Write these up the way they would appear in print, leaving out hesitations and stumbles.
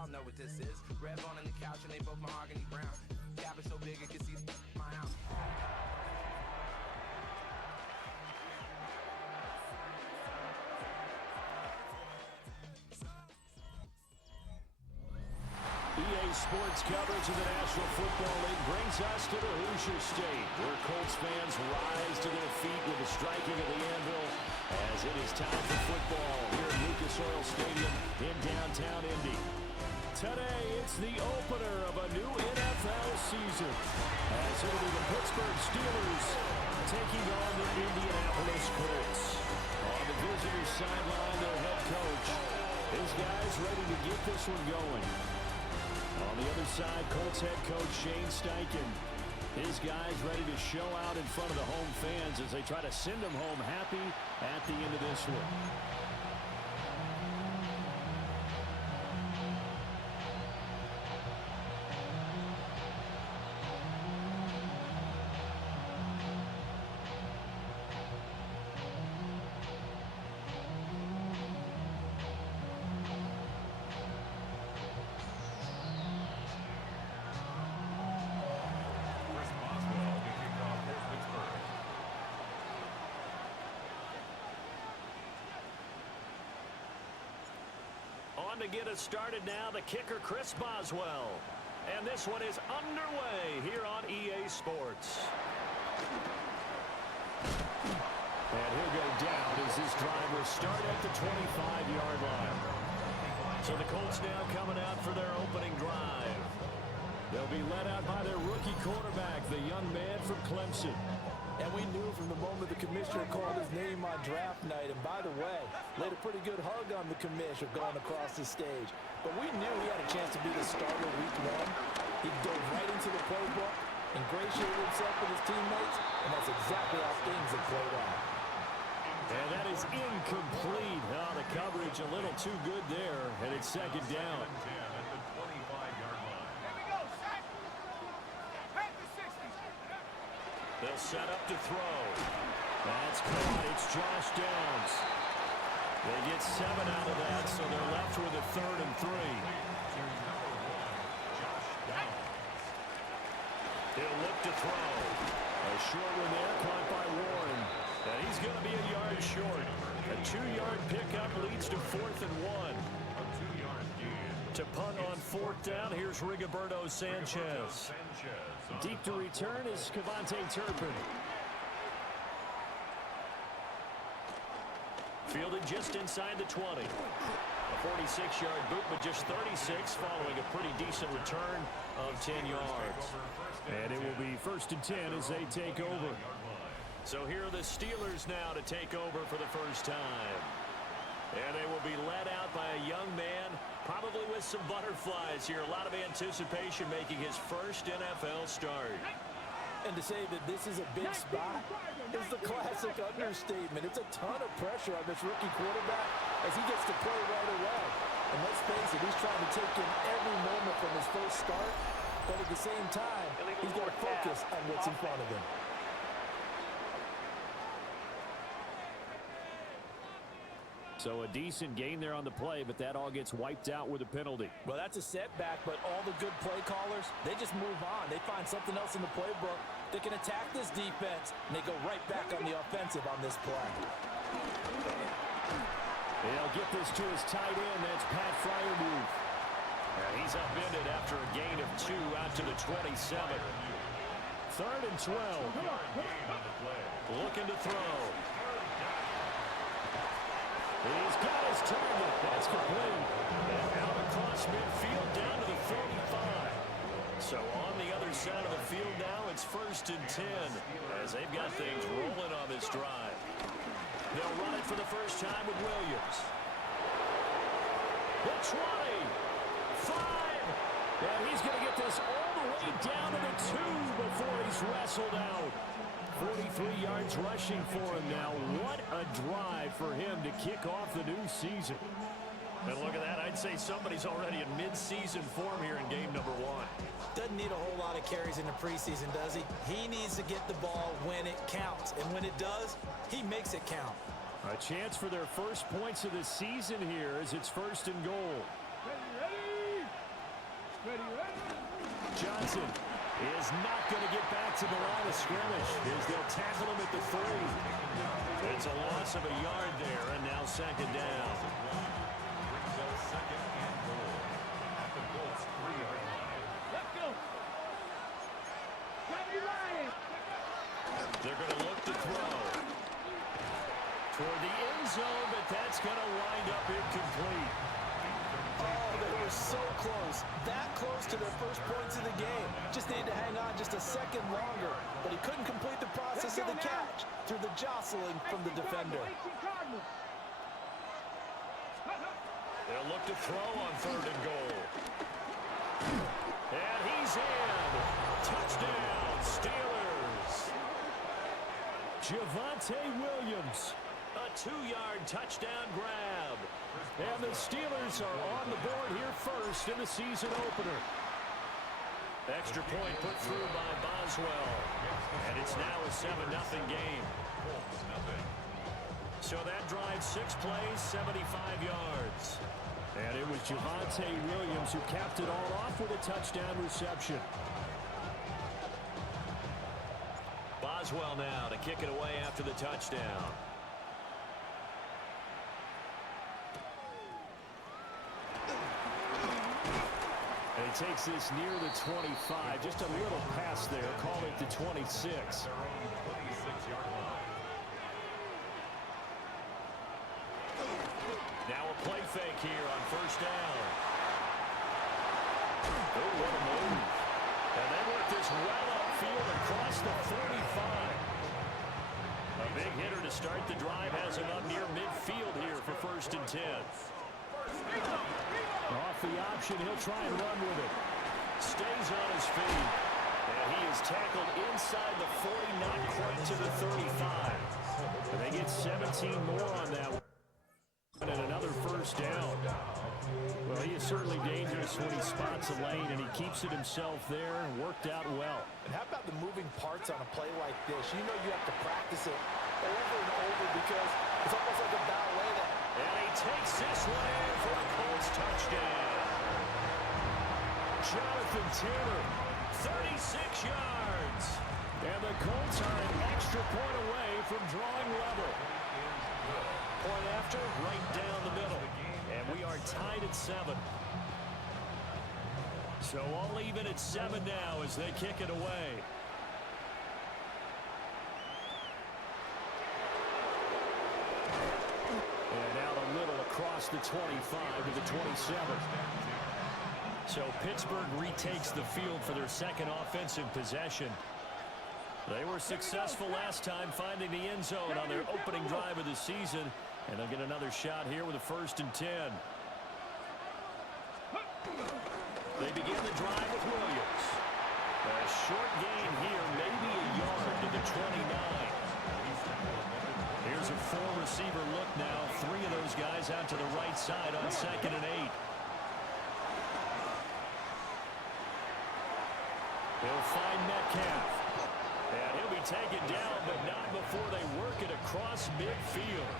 y'all know what this is. Red bone on the couch and they both mahogany brown. Cabin so big it can see my house. EA Sports coverage of the National Football League brings us to the Hoosier State, where Colts fans rise to their feet with the striking of the anvil as it is time for football here at Lucas Oil Stadium in downtown Indy. Today, it's the opener of a new NFL season, as it'll be the Pittsburgh Steelers taking on the Indianapolis Colts. On the visitor's sideline, their head coach. His guys ready to get this one going. On the other side, Colts head coach Shane Steichen. His guys ready to show out in front of the home fans as they try to send them home happy at the end of this one. To get us started now, the kicker, Chris Boswell. And this one is underway here on EA Sports. And he'll go down as this drive will start at the 25-yard line. So the Colts now coming out for their opening drive. They'll be led out by their rookie quarterback, the young man from Clemson. And we knew from the moment the commissioner called his name on draft night, and by the way, laid a pretty good hug on the commissioner going across the stage. But we knew he had a chance to be the starter week one. He dove right into the playbook, ingratiated himself with his teammates, and that's exactly how things have played out. And that is incomplete. Oh, the coverage a little too good there, and it's second down. They'll set up to throw. That's caught. It's Josh Downs. They get 7 out of that, so they're left with a 3rd and 3. He'll look to throw. A short one there, caught by Warren. And he's going to be a yard short. A 2-yard pickup leads to 4th and 1. To punt on 4th down, here's Rigoberto Sanchez. Deep to return is Cavante Turpin. Fielded just inside the 20. A 46-yard boot, but just 36 following a pretty decent return of 10 yards. And it will be 1st and 10 as they take over. So here are the Steelers now to take over for the first time. And they will be led out by a young man, probably with some butterflies here. A lot of anticipation, making his first NFL start. And to say that this is a big spot is the classic understatement. It's a ton of pressure on this rookie quarterback as he gets to play right away. And let's face it, he's trying to take in every moment from his first start, but at the same time, he's got to focus on what's in front of him. So a decent gain there on the play, but that all gets wiped out with a penalty. Well, that's a setback, but all the good play callers, they just move on. They find something else in the playbook. They can attack this defense, and they go right back on the offensive on this play. He'll get this to his tight end. That's Pat Freiermuth. And he's upended after a gain of 2 out to the 27. 3rd and 12. Looking to throw. He's got his target. That's complete. And out across midfield down to the 45. So on the other side of the field now, it's 1st and 10 as they've got things rolling on this drive. They'll run it for the first time with Williams. The 20. 5. And he's going to get this all the way down to the 2 before he's wrestled out. 43 yards rushing for him now. What a drive for him to kick off the new season. And look at that. I'd say somebody's already in mid-season form here in game number 1. Doesn't need a whole lot of carries in the preseason, does he? He needs to get the ball when it counts. And when it does, he makes it count. A chance for their first points of the season here as it's 1st and goal. Ready. Johnson is not going to get back to the line of scrimmage as they'll tackle him at the 3. It's a loss of a yard there, and now second down. They're going to look to throw toward the end zone, but that's going to wind up incomplete. Oh, they were so close. That close to their first points of the game. Just needed to hang on just a second longer, but he couldn't complete the process of the catch through the jostling from the defender. They'll look to throw on 3rd and goal. And he's in. Touchdown, Steelers. Javonte Williams, a 2-yard touchdown grab. And the Steelers are on the board here first in the season opener. Extra point put through by Boswell. And it's now a 7-0 game. So that drive 6 plays, 75 yards. And it was Javonte Williams who capped it all off with a touchdown reception. Boswell now to kick it away after the touchdown. And he takes this near the 25. Just a little pass there. Call it the 26. Now a play fake here on 1st down. Oh, what a move. And they work this well upfield across the 35. A big hitter to start the drive has him up near midfield here for 1st and 10. Off the option, he'll try and run with it. Stays on his feet. And he is tackled inside the 40, not quite to the 35. And they get 17 more on that one. And another 1st down. Well, he is certainly dangerous when he spots a lane, and he keeps it himself there and worked out well. And how about the moving parts on a play like this? You know you have to practice it over and over because it's almost like a ballet there. And he takes this one in for a Colts touchdown. Jonathan Taylor, 36 yards. And the Colts are an extra point away from drawing level. Point after, right down the middle. And we are tied at 7. So all even at 7 now as they kick it away. And out a little across the 25 to the 27. So Pittsburgh retakes the field for their second offensive possession. They were successful last time finding the end zone on their opening drive of the season. And they'll get another shot here with a 1st and 10. They begin the drive with Williams. A short gain here, maybe a yard to the 29. Here's a 4-receiver look now. 3 of those guys out to the right side on 2nd and 8. He'll find Metcalf. And he'll be taken down, but not before they work it across midfield.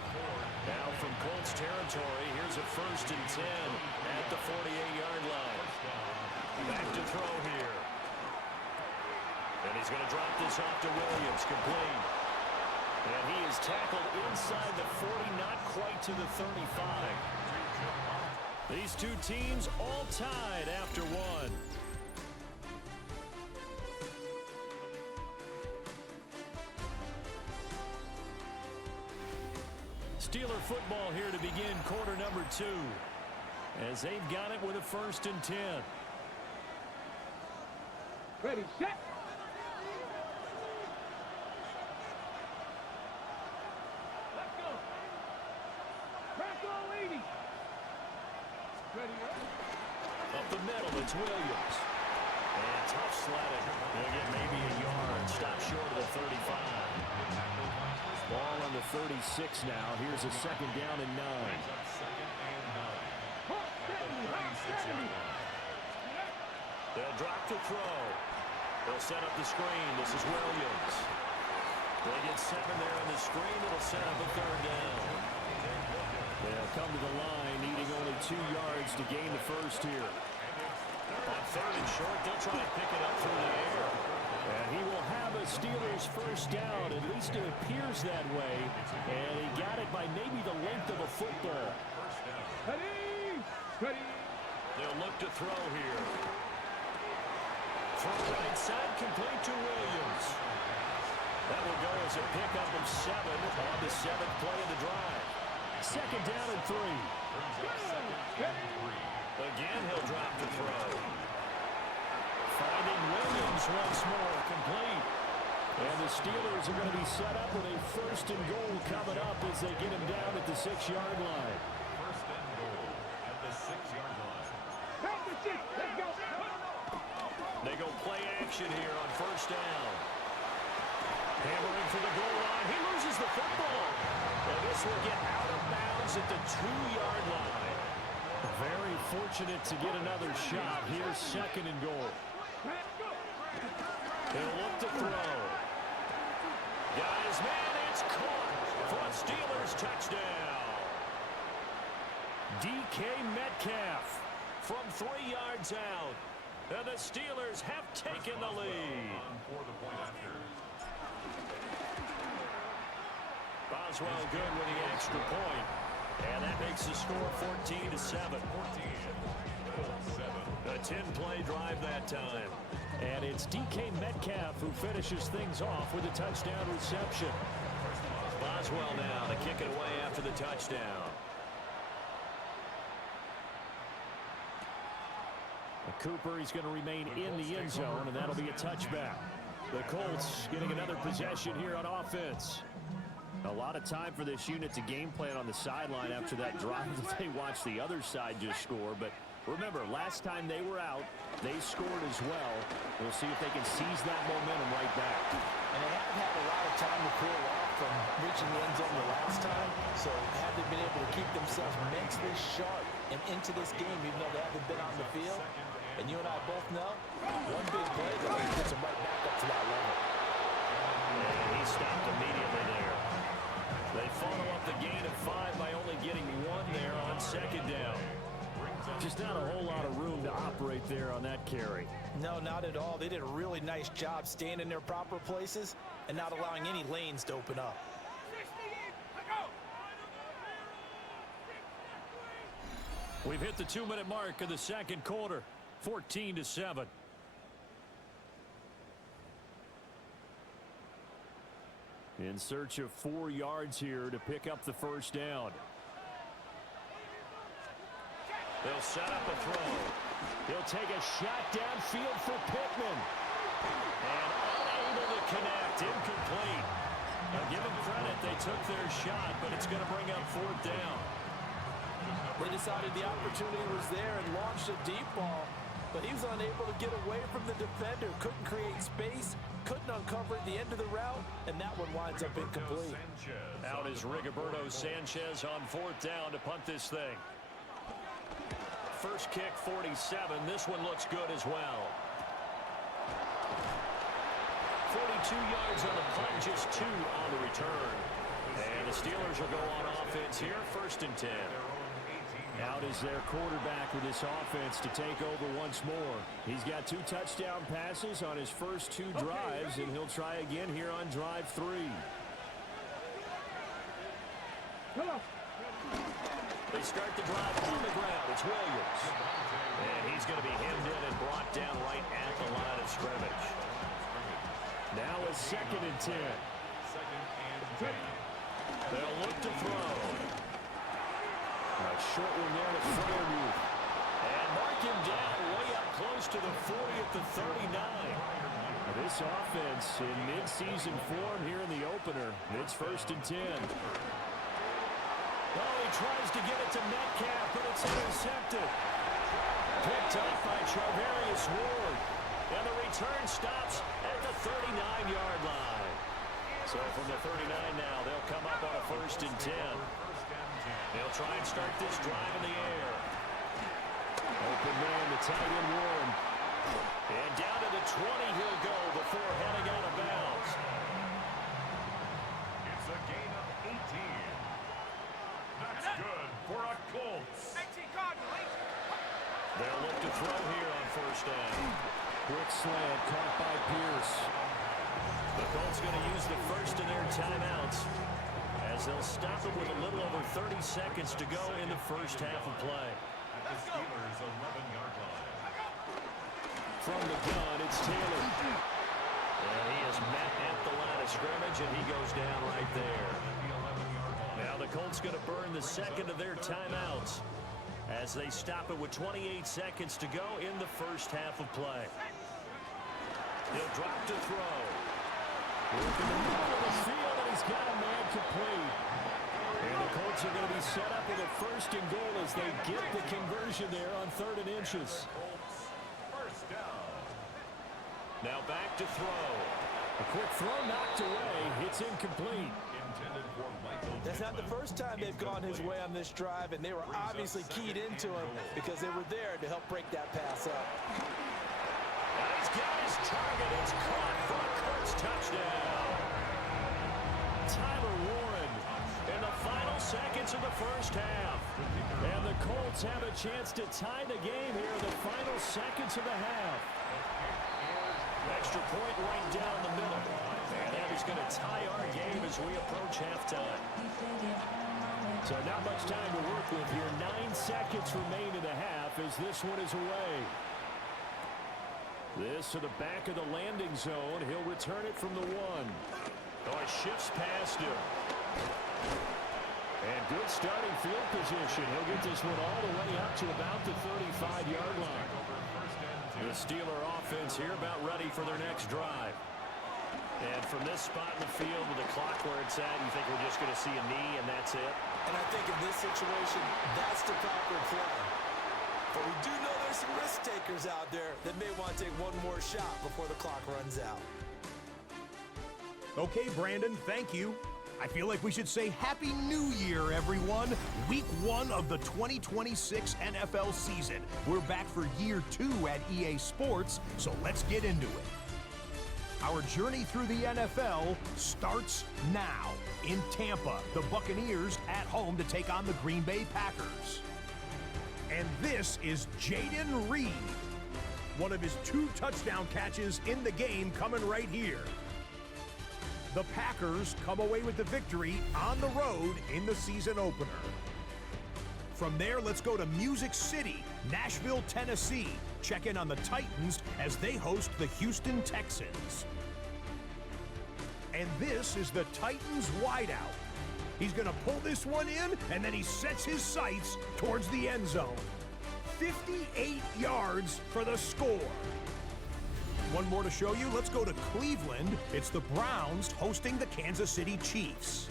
Now from Colts territory, here's a 1st and 10 at the 48-yard line. Back to throw here. And he's going to drop this off to Williams, complete. And he is tackled inside the 40, not quite to the 35. These two teams all tied after 1. Steeler football here to begin quarter number 2. As they've got it with a 1st and 10. Ready, set. Let's go. Crack all 80. Ready, up the middle, it's Williams. And tough sledding. They'll get maybe a yard. Stop short of the 35. Ball on the 36 now. Here's a 2nd down and 9. They'll drop to throw. They'll set up the screen. This is Williams. They get 7 there on the screen. It'll set up a 3rd down. They'll come to the line, needing only 2 yards to gain the 1st here. On 3rd and short, they'll try and pick it Steelers' first down. At least it appears that way. And he got it by maybe the length of a football. Ready. They'll look to throw here. From right side, complete to Williams. That will go as a pickup of 7 on the 7th play of the drive. Second down and 3. Again, he'll drop the throw. Finding Williams once more, complete. And the Steelers are going to be set up with a first and goal coming up as they get him down at the 6-yard line. First and goal at the 6-yard line. Let's go. They go play action here on first down. Hammering for the goal line. He loses the football. And this will get out of bounds at the 2-yard line. Very fortunate to get another shot. Here's second and goal. He'll look to throw. Guys, man, it's caught for a Steelers touchdown. DK Metcalf from 3 yards out. And the Steelers have taken the lead. For the point after. Boswell good with the extra point. And that makes the score 14-7. 14-7. A 10-play drive that time. And it's DK Metcalf who finishes things off with a touchdown reception. Boswell now to kick it away after the touchdown. Cooper, he's going to remain in the end zone, and that'll be a touchback. The Colts getting another possession here on offense. A lot of time for this unit to game plan on the sideline after that drive that they watched the other side just score. But remember, last time they were out, they scored as well. We'll see if they can seize that momentum right back. And they have had a lot of time to cool off from reaching the end zone the last time. So have they been able to keep themselves mentally sharp and into this game, even though they haven't been on the field? And you and I both know, one big play that gets them right back up to that level. And he stopped immediately there. They follow up the gain of 5 by only getting 1 there on second down. Just not a whole lot of room to operate there on that carry. No, not at all. They did a really nice job staying in their proper places and not allowing any lanes to open up. We've hit the 2-minute mark of the second quarter. 14-7. In search of 4 yards here to pick up the first down. They'll set up a throw. He'll take a shot downfield for Pittman. And unable to connect. Incomplete. Now give them credit. They took their shot, but it's going to bring up 4th down. They decided the opportunity was there and launched a deep ball, but he was unable to get away from the defender. Couldn't create space, couldn't uncover at the end of the route, and that one winds up incomplete. Out is Rigoberto Sanchez on 4th down to punt this thing. First kick, 47. This one looks good as well. 42 yards on the punt, just 2 on the return. And the Steelers will go on offense here, 1st and 10. Out is their quarterback with this offense to take over once more. He's got 2 touchdown passes on his first 2 drives, and he'll try again here on drive 3. Come on. They start the drive on the ground. It's Williams. And he's going to be hemmed in and brought down right at the line of scrimmage. Now a 2nd and 10. They'll look to throw. A short one there to Fairview. And mark him down way up close to the 40 at the 39. This offense in mid-season form here in the opener. It's 1st and 10. Oh, he tries to get it to Metcalf, but it's intercepted. Picked up by Charvarius Ward. And the return stops at the 39-yard line. So from the 39 now, they'll come up on a 1st and 10. They'll try and start this drive in the air. Open man, the tight end Warren. And down to the 20 he'll go before heading out of bounds. It's a gain of 18. That's good for a Colts. They'll look to throw here on 1st down. Quick slant caught by Pierce. The Colts going to use the first of their timeouts as they'll stop it with a little over 30 seconds to go in the first half of play. At the Steelers' 11-yard line. From the gun, it's Taylor. And he is met at the line of scrimmage, and he goes down right there. Now the Colts going to burn the second of their timeouts as they stop it with 28 seconds to go in the first half of play. He'll drop to throw. Working the middle of the field, and he's got a man complete. And the Colts are going to be set up with a first and goal as they get the conversion there on 3rd and inches. First down. Now back to throw. A quick throw knocked away. It's incomplete. Intended for Michael That's not the first time they've gone his way on this drive, and they were obviously keyed into him because they were there to help break that pass up. And he's got his target. It's caught for a Colts touchdown. Tyler Warren in the final seconds of the first half. And the Colts have a chance to tie the game here in the final seconds of the half. Extra point right down the middle. And that is going to tie our game as we approach halftime. So not much time to work with here. 9 seconds remain in the half as this one is away. This to the back of the landing zone. He'll return it from the 1. Oh, it shifts past him. And good starting field position. He'll get this one all the way up to about the 35-yard line. The Steeler offense here about ready for their next drive. And from this spot in the field with the clock where it's at, you think we're just going to see a knee and that's it? And I think in this situation, that's the proper play. But we do know there's some risk takers out there that may want to take one more shot before the clock runs out. Okay, Brandon, thank you. I feel like we should say Happy New Year, everyone. Week 1 of the 2026 NFL season. We're back for year 2 at EA Sports, so let's get into it. Our journey through the NFL starts now. In Tampa, the Buccaneers at home to take on the Green Bay Packers. And this is Jaden Reed. One of his 2 touchdown catches in the game coming right here. The Packers come away with the victory on the road in the season opener. From there, let's go to Music City, Nashville, Tennessee. Check in on the Titans as they host the Houston Texans. And this is the Titans wideout. He's going to pull this one in, and then he sets his sights towards the end zone. 58 yards for the score. One more to show you. Let's go to Cleveland. It's the Browns hosting the Kansas City Chiefs.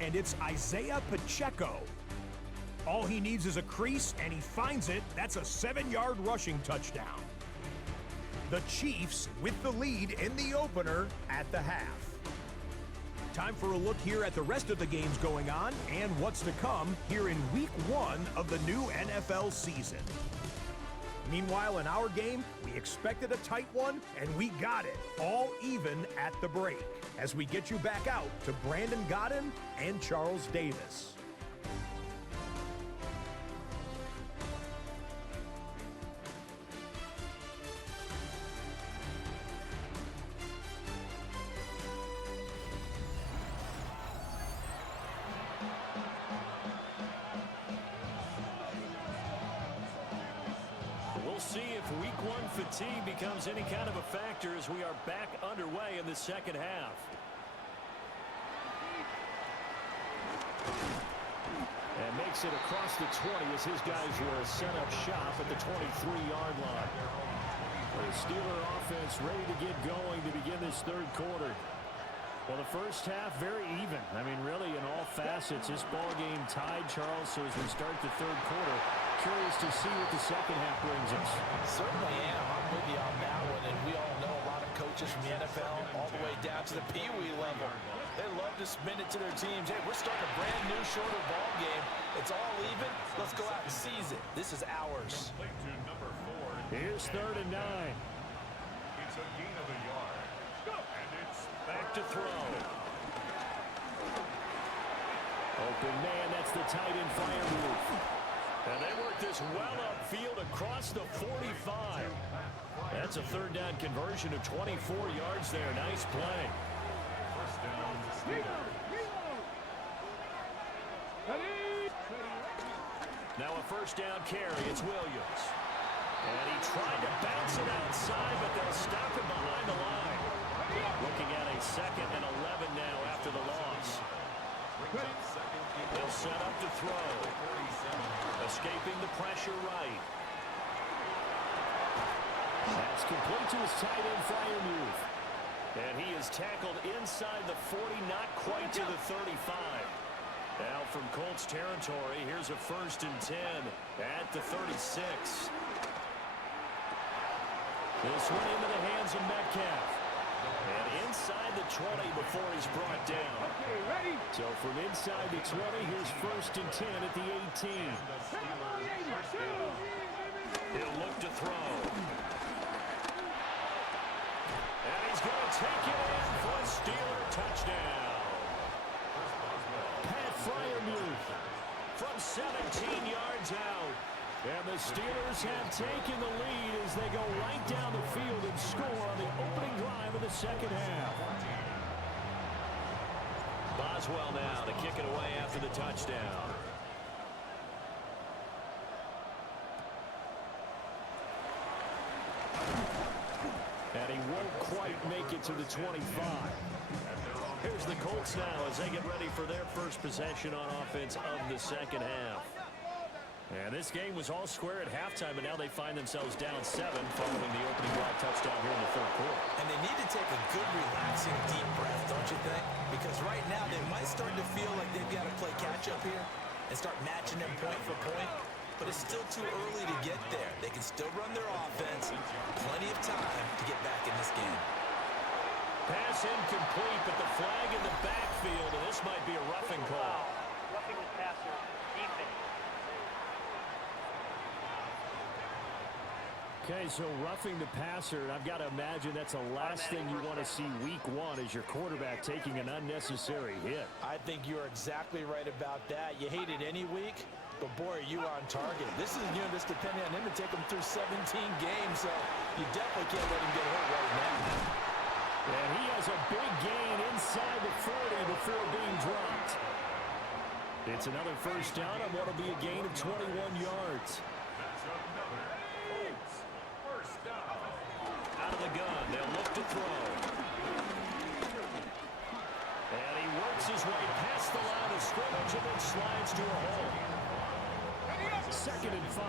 And it's Isaiah Pacheco. All he needs is a crease, and he finds it. That's a 7-yard rushing touchdown. The Chiefs with the lead in the opener at the half. Time for a look here at the rest of the games going on and what's to come here in Week 1 of the new NFL season. Meanwhile, in our game, we expected a tight one, and we got it, all even at the break, as we get you back out to Brandon Godden and Charles Davis. See if Week 1 fatigue becomes any kind of a factor as we are back underway in the second half. And makes it across the 20 as his guys were set up shop at the 23-yard line. The Steeler offense ready to get going to begin this third quarter. Well, the first half very even. I mean, really in all facets, this ball game tied, Charles. So as we start the third quarter, curious to see what the second half brings us. Certainly am. I'm with you on that one. And we all know a lot of coaches from the NFL all the way down to the Pee-wee level. They love to spin it to their teams. Hey, we're starting a brand new shorter ball game. It's all even. Let's go out and seize it. This is ours. Here's 3rd and 9. It's a gain of a yard. And it's Back to throw. Open man, that's the tight end fire move. And they work this well upfield across the 45. That's That's a third down conversion of 24 yards there. Nice play. First down, Steelers. Now a first down carry. It's Williams. And he tried to bounce it outside, but they'll stop him behind the line. Looking at a 2nd and 11 now after the loss. They'll set up to throw. Escaping the pressure right. That's complete to his tight end, Freiermuth. And he is tackled inside the 40, not quite to the 35. Now from Colts territory, here's a 1st and 10 at the 36. This one into the hands of Metcalf. And inside the 20 before he's brought down. Okay, ready? So from inside the 20, here's 1st and 10 at the 18. He'll look to throw. And he's going to take it in for a Steeler touchdown. Pat Freiermuth from 17 yards out. And the Steelers have taken the lead as they go right down the field and score on the opening drive of the second half. Boswell now to kick it away after the touchdown. And he won't quite make it to the 25. Here's the Colts now as they get ready for their first possession on offense of the second half. And this game was all square at halftime, and now they find themselves down 7 following the opening drive touchdown here in the third quarter. And they need to take a good, relaxing, deep breath, don't you think? Because right now they might start to feel like they've got to play catch-up here and start matching them point for point. But it's still too early to get there. They can still run their offense. Plenty of time to get back in this game. Pass incomplete, but the flag in the backfield, and this might be a roughing call. Roughing the passer, defense. Okay, so roughing the passer, and I've got to imagine that's the last thing you want to see week 1 is your quarterback taking an unnecessary hit. I think you're exactly right about that. You hate it any week, but boy, are you on target. This is, just depending on him to take him through 17 games, so you definitely can't let him get hurt right now. And he has a big gain inside the 40 before being dropped. It's another first down on what will be a gain of 21 yards. Out of the gun, they'll look to throw. And he works his way past the line of scrimmage and then slides to a hole. 2nd and 5.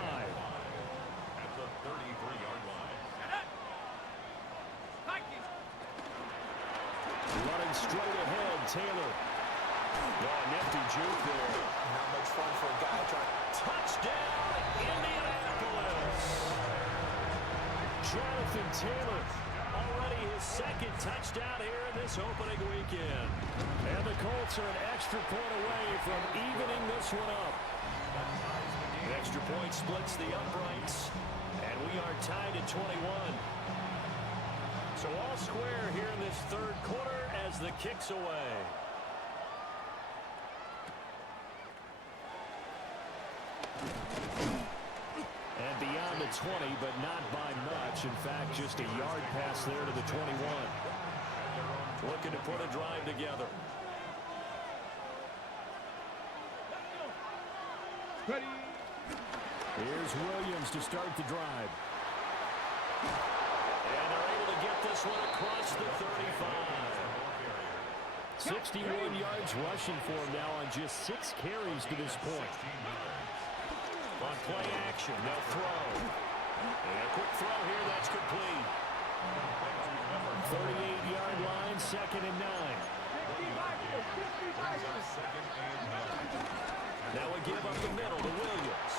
At the 33-yard line. Running straight ahead, Taylor. Oh, nifty juke there. Not much fun for a guy trying. Touchdown, Indianapolis. Jonathan Taylor, already his 2nd touchdown here in this opening weekend. And the Colts are an extra point away from evening this one up. The extra point splits the uprights, and we are tied at 21. So all square here in this third quarter as the kick's away. And beyond the 20, but not by much. In fact, just a yard pass there to the 21. Looking to put a drive together. Ready? Here's Williams to start the drive. And they're able to get this one across the 35. 61 yards rushing for him now on just 6 carries to this point. On play action, they'll throw. And a quick throw here, that's complete. 38-yard line, 2nd and 9. Now we give up the middle to Williams.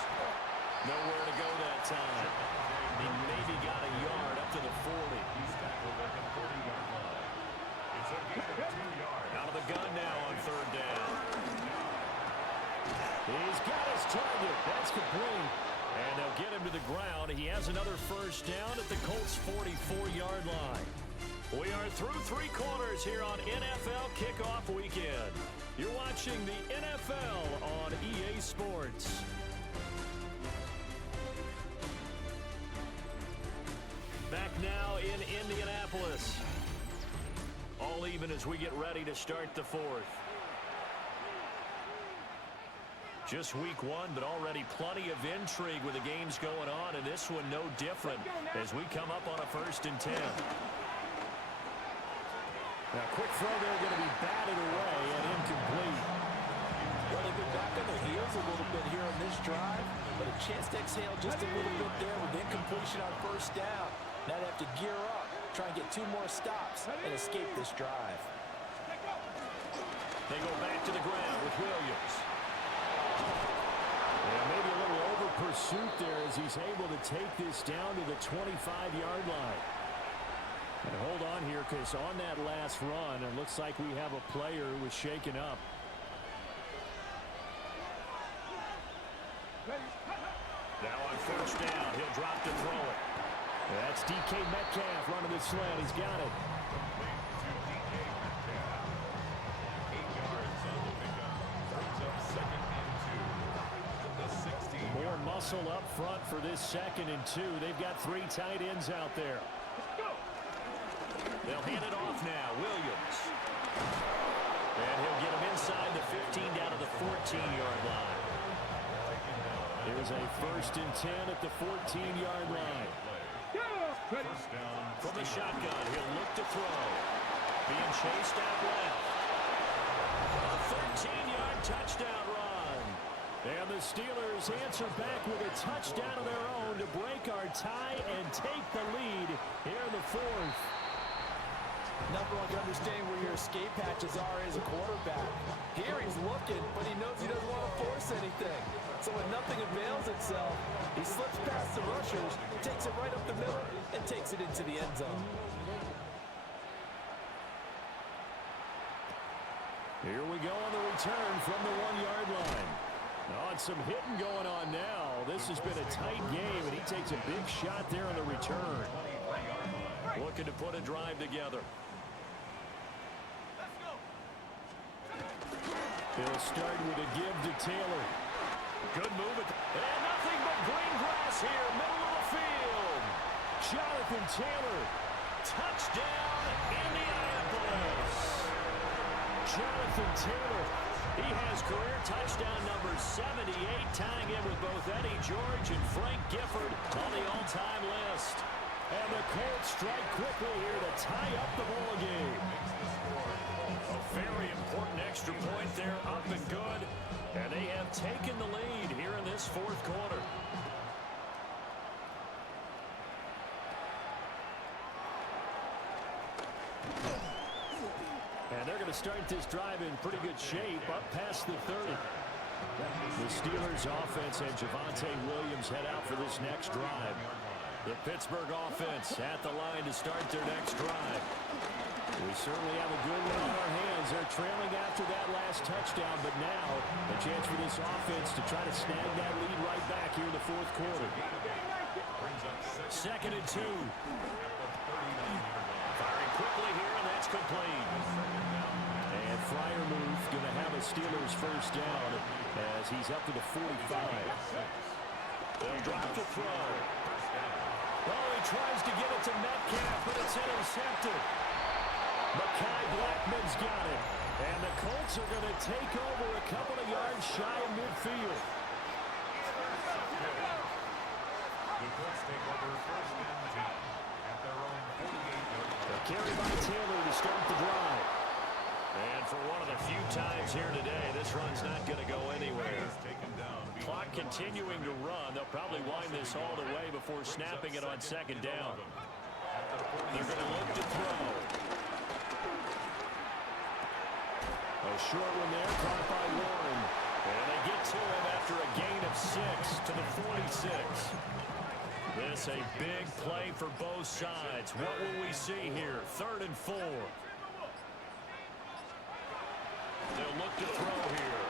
Nowhere to go that time. He maybe got a yard up to the 40. Out of the gun now on 3rd down. He's got his target. That's complete. And they'll get him to the ground. He has another first down at the Colts' 44-yard line. We are through 3 quarters here on NFL Kickoff Weekend. You're watching the NFL on EA Sports. Back now Indianapolis. All even as we get ready to start the fourth. Just week one, but already plenty of intrigue with the games going on, and this one no different as we come up on a 1st and 10. Now, quick throw there, going to be batted away and incomplete. Well, they've been back on their heels a little bit here on this drive, but a chance to exhale just a little bit there with incompletion on 1st down. Now they have to gear up, try and get 2 more stops and escape this drive. They go back to the ground with Williams. Yeah, maybe a little over pursuit there as he's able to take this down to the 25-yard line. And hold on here, because on that last run, it looks like we have a player who was shaken up. Now on 1st down, he'll drop to throw it. That's DK Metcalf running the slant. He's got it. More muscle up front for this 2nd and 2. They've got 3 tight ends out there. They'll hand it off now. Williams. And he'll get him inside the 15 down to the 14-yard line. Here's a 1st and 10 at the 14-yard line. From the shotgun, he'll look to throw. Being chased out left. A 13-yard touchdown run. And the Steelers answer back with a touchdown of their own to break our tie and take the lead here in the 4th. Nothing like understanding where your escape hatches are as a quarterback. Here he's looking, but he knows he doesn't want to force anything. So when nothing avails itself, he slips past the rushers, takes it right up the middle, and takes it into the end zone. Here we go on the return from the 1-yard line. On some hitting going on now. This has been a tight game, and he takes a big shot there on the return. Looking to put a drive together. He'll start with a give to Taylor. Good move. And nothing but green grass here, middle of the field. Jonathan Taylor. Touchdown, Indianapolis. Jonathan Taylor. He has career touchdown number 78, tying in with both Eddie George and Frank Gifford on the all-time list. And the Colts strike quickly here to tie up the ball game. A very important extra point there, up and good. And they have taken the lead here in this 4th quarter. And they're going to start this drive in pretty good shape up past the 30. The Steelers offense and Javonte Williams head out for this next drive. The Pittsburgh offense at the line to start their next drive. We certainly have a good one on our hands. They're trailing after that last touchdown, but now a chance for this offense to try to snag that lead right back here in the 4th quarter. 2nd and 2. Firing quickly here, and that's complete. And Freiermuth going to have a Steelers 1st down as he's up to the 45. They'll drop the throw. Oh, he tries to get it to Metcalf, but it's intercepted. Mekhi Blackman's got it. And the Colts are going to take over a couple of yards shy of midfield. The Colts take over 1st and 10 at their own 48-yard. A carry by Taylor to start the drive. And for one of the few times here today, this run's not going to go anywhere. Clock continuing to run. They'll probably wind this all the way before snapping it on 2nd down. They're going to look to throw. A short one there, caught by Warren. And they get to him after a gain of 6 to the 46. This a big play for both sides. What will we see here? 3rd and 4. They'll look to throw here.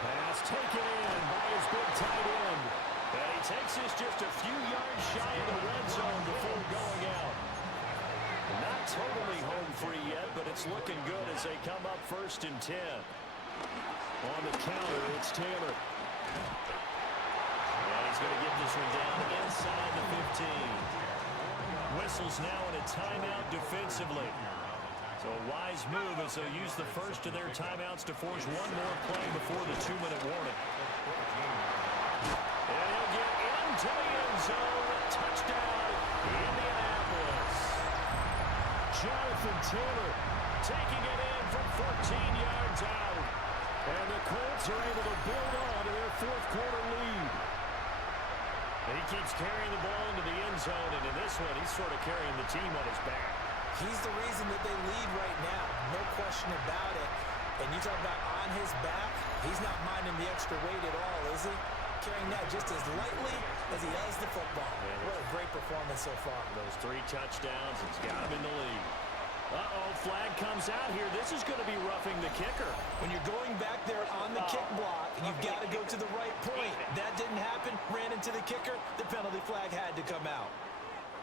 Pass taken in by his big tight end. And he takes this just a few yards shy of the red zone before going out. Not totally home free yet, but it's looking good as they come up 1st and 10. On the counter, it's Taylor. And he's going to get this one down inside the 15. whistles now and a timeout defensively. So a wise move as they'll use the first of their timeouts to force one more play before the 2-minute warning. And he'll get into the end zone. Touchdown, Indianapolis. Jonathan Taylor taking it in from 14 yards out. And the Colts are able to build on to their fourth quarter lead. He keeps carrying the ball into the end zone, and in this one, he's sort of carrying the team on his back. He's the reason that they lead right now, no question about it. And you talk about on his back, he's not minding the extra weight at all, is he? Carrying that just as lightly as he does the football. What a great performance so far. Those 3 touchdowns, it's got him in the lead. Uh-oh, flag comes out here. This is going to be roughing the kicker. When you're going back there on the kick block, you've got to go to the right point. That didn't happen, ran into the kicker, the penalty flag had to come out.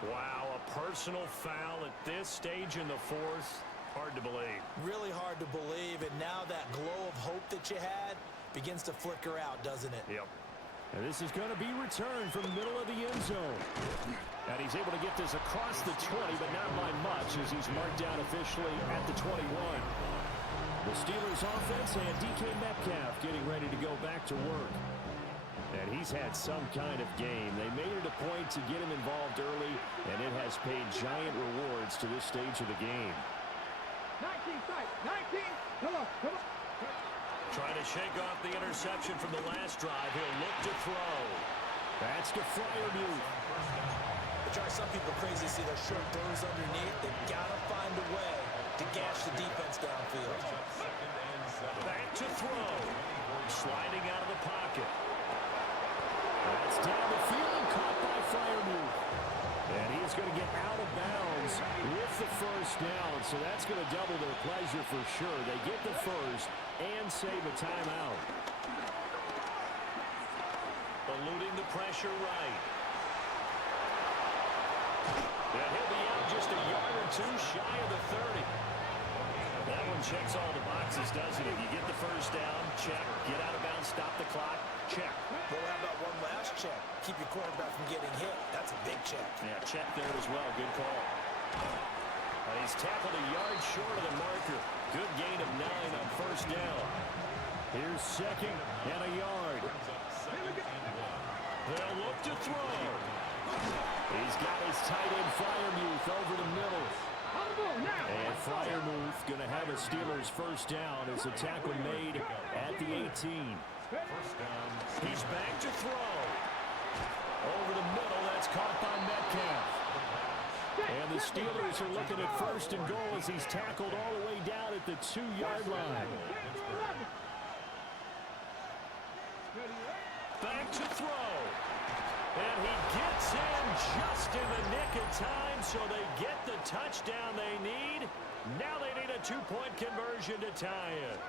Wow, a personal foul at this stage in the fourth. Hard to believe. Really hard to believe, and now that glow of hope that you had begins to flicker out, doesn't it? Yep. And this is going to be returned from the middle of the end zone. And he's able to get this across the 20, but not by much as he's marked down officially at the 21. The Steelers offense and DK Metcalf getting ready to go back to work. And he's had some kind of game. They made it a point to get him involved early, and it has paid giant rewards to this stage of the game. 19, side, 19. Come on, come on. Trying to shake off the interception from the last drive. He'll look to throw. That's to Freiermuth. It drives some people crazy to see those short throws underneath. They've got to find a way to gash the defense downfield. Back to throw. Sliding out of the pocket. That's down the field, caught by Freiermuth. And he is going to get out of bounds with the first down. So that's going to double their pleasure for sure. They get the first and save a timeout. Eluding the pressure right. And he'll be out just a yard or two shy of the 30. That one checks all the boxes, doesn't it? You get the first down, check. Get out of bounds, stop the clock, check. Well, how about one last check? Keep your quarterback from getting hit. That's a big check. Yeah, check there as well. Good call. And he's tackled a yard short of the marker. Good gain of 9 on first down. Here's second and a yard. They'll look to throw. He's got his tight end Freiermuth over the middle. And Freiermuth going to have a Steelers first down as a tackle made at the 18. He's back to throw. Over the middle, that's caught by Metcalf. And the Steelers are looking at first and goal as he's tackled all the way down at the 2-yard line. Back to throw. And he gets in just in the nick of time, so they get the touchdown they need. Now they need a 2-point conversion to tie it.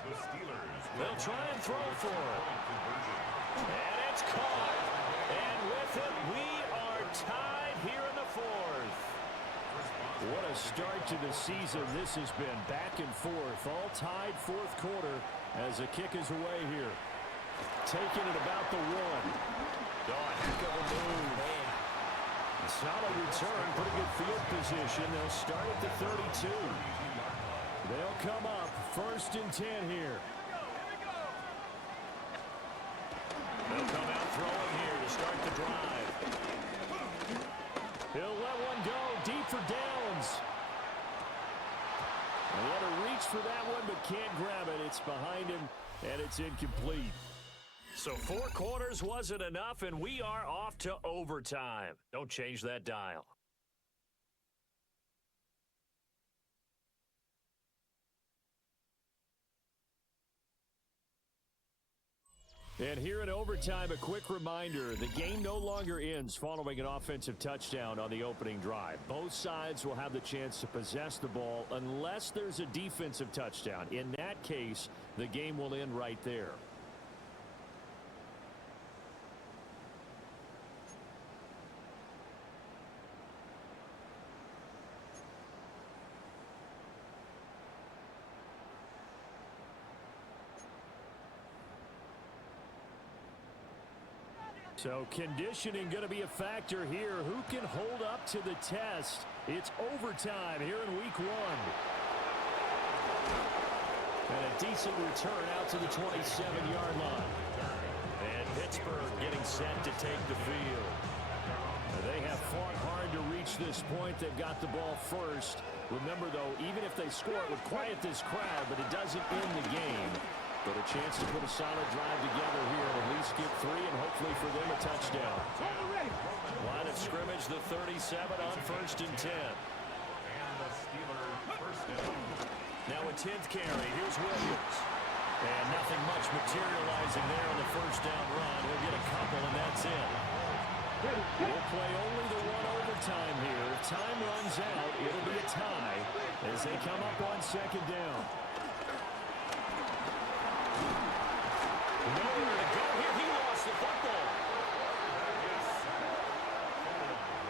They'll try and throw for it. And it's caught. And with it, we are tied here in the fourth. What a start to the season this has been. Back and forth, all tied fourth quarter as the kick is away here. Taking it about the 1. Oh, heck of a move. A solid return, pretty good field position. They'll start at the 32. They'll come up first and 10 here. They'll come out throwing here to start the drive. He'll let one go deep for Downs. And he had to reach for that one, but can't grab it. It's behind him, and it's incomplete. So 4 quarters wasn't enough, and we are off to overtime. Don't change that dial. And here in overtime, a quick reminder, the game no longer ends following an offensive touchdown on the opening drive. Both sides will have the chance to possess the ball unless there's a defensive touchdown. In that case, the game will end right there. So conditioning going to be a factor here. Who can hold up to the test? It's overtime here in week 1. And a decent return out to the 27-yard line. And Pittsburgh getting set to take the field. They have fought hard to reach this point. They've got the ball first. Remember, though, even if they score, it would quiet this crowd, but it doesn't end the game. But a chance to put a solid drive together here and at least get 3 and hopefully for them a touchdown. Line of scrimmage, the 37 on 1st and 10. And the Steelers first down. Now a 10th carry. Here's Williams. And nothing much materializing there on the first down run. He'll get a couple, and that's it. We'll play only the 1 overtime here. If time runs out, it'll be a tie as they come up on 2nd down. Nowhere to go here. He lost the football.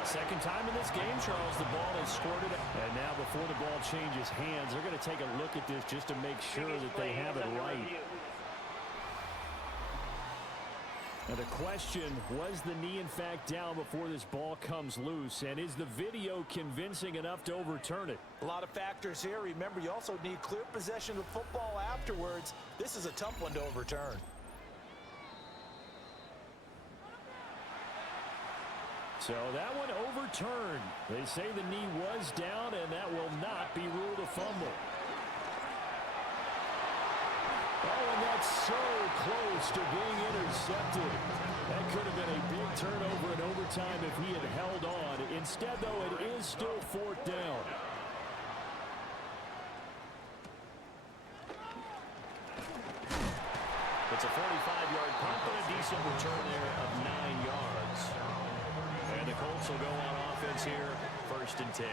Second time in this game, Charles, the ball is squirted. And now before the ball changes hands, they're going to take a look at this just to make sure that they have it right. Now the question, was the knee in fact down before this ball comes loose? And is the video convincing enough to overturn it? A lot of factors here. Remember, you also need clear possession of the football afterwards. This is a tough one to overturn. So that one overturned. They say the knee was down, and that will not be ruled a fumble. Oh, and that's so close to being intercepted. That could have been a big turnover in overtime if he had held on. Instead, though, it is still 4th down. It's a 45-yard punt, but a decent return there of 9 yards. And the Colts will go on offense here, 1st and 10.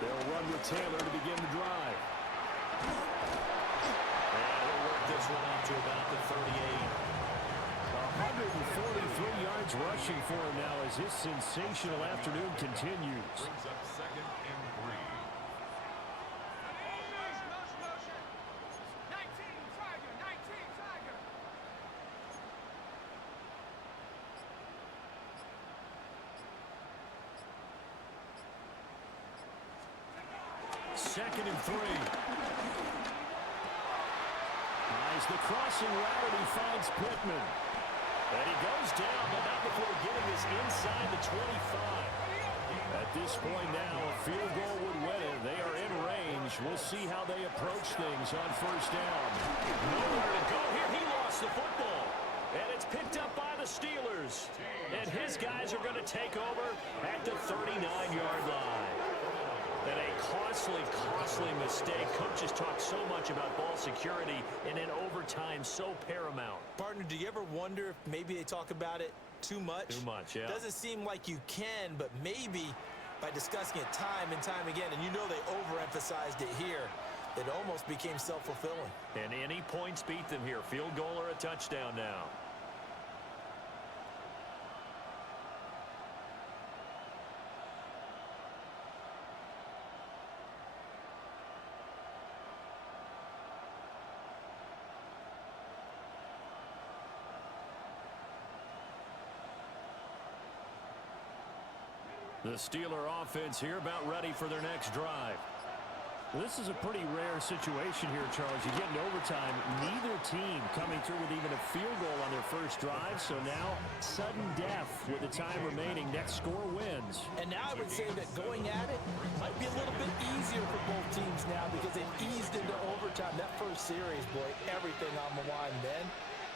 They'll run with Taylor to begin the drive. And he'll work this one out to about the 38. 143 yards rushing for him now as his sensational afternoon continues. Brings up 2nd and 3. Second and 3. As the crossing route, he finds Pittman. And he goes down, but not before getting this inside the 25. At this point now, a field goal would win it. They are in range. We'll see how they approach things on 1st down. Nowhere to go here. He lost the football. And it's picked up by the Steelers. And his guys are going to take over at the 39-yard line. And a costly mistake. Coaches talk so much about ball security, and in overtime, so paramount. Partner, do you ever wonder if maybe they talk about it too much? Too much, yeah. Doesn't seem like you can, but maybe by discussing it time and time again, and you know they overemphasized it here, it almost became self-fulfilling. And any points beat them here. Field goal or a touchdown now. The Steeler offense here about ready for their next drive. This is a pretty rare situation here, Charles. You get in overtime, neither team coming through with even a field goal on their first drive. So now, sudden death with the time remaining. Next score wins. And now I would say that going at it might be a little bit easier for both teams now because they've eased into overtime. That first series, boy, everything on the line then.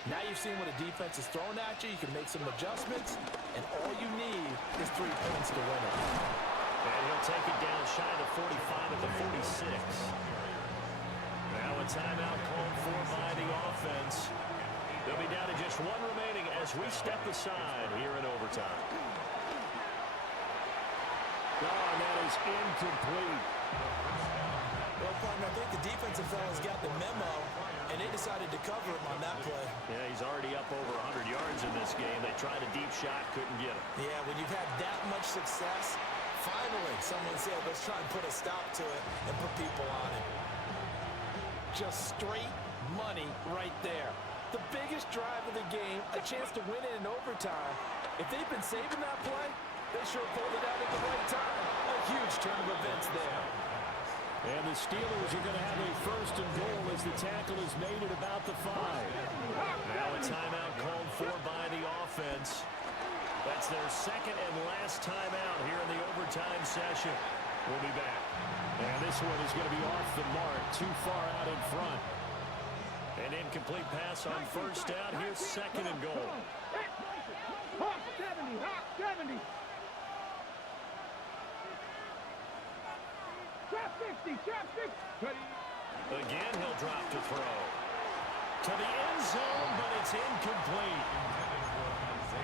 Now you've seen what a defense is thrown at you. You can make some adjustments, and all you need is 3 points to win it. And he'll take it down shy of the 45 at the 46. Now a timeout called for by the offense. They'll be down to just 1 remaining as we step aside here in overtime. Oh, and that is incomplete. Well, partner, I think the defensive fellas got the memo, and they decided to cover him on that play. Yeah, he's already up over 100 yards in this game. They tried a deep shot, couldn't get him. Yeah, when you've had that much success, finally someone said, let's try and put a stop to it and put people on it. Just straight money right there. The biggest drive of the game, a chance to win it in overtime. If they've been saving that play, they sure pulled it out at the right time. A huge turn of events there. And the Steelers are going to have a first and goal as the tackle is made at about the 5. Now a timeout called for by the offense. That's their second and last timeout here in the overtime session. We'll be back. And this one is going to be off the mark, too far out in front. An incomplete pass on first down. Here's second and goal. 70. Trap 60. Tuddy. Again, he'll drop to throw. To the end zone, but it's incomplete.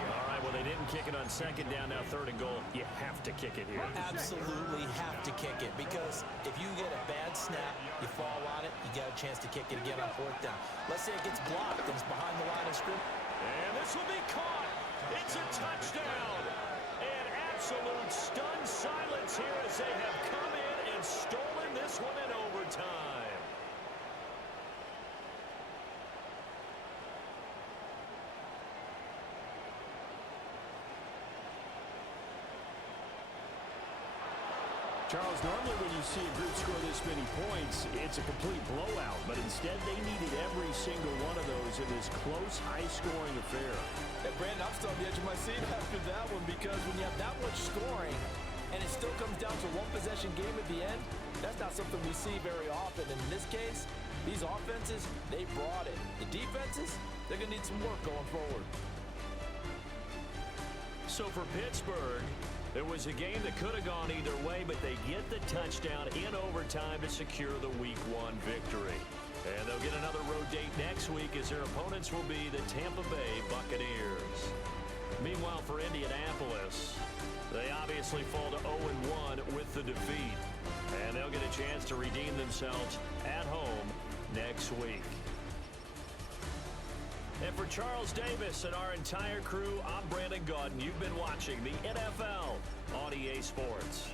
All right, well, they didn't kick it on second down. Now third and goal. You have to kick it here. Absolutely have to kick it, because if you get a bad snap, you fall on it, you got a chance to kick it again on fourth down. Let's say it gets blocked and it's behind the line of scrimmage. And this will be caught. It's a touchdown. And absolute stunned silence here as they have come in and stolen this one in overtime. Charles, normally when you see a group score this many points, it's a complete blowout. But instead, they needed every single one of those in this close, high-scoring affair. And Brandon, I'm still on the edge of my seat after that one, because when you have that much scoring and it still comes down to one possession game at the end, that's not something we see very often. In this case, these offenses, they brought it. The defenses, they're going to need some work going forward. So for Pittsburgh, there was a game that could have gone either way, but they get the touchdown in overtime to secure the Week 1 victory. And they'll get another road date next week as their opponents will be the Tampa Bay Buccaneers. Meanwhile, for Indianapolis, they obviously fall to 0-1 with the defeat. And they'll get a chance to redeem themselves at home next week. And for Charles Davis and our entire crew, I'm Brandon Gaudin. You've been watching the NFL on EA Sports.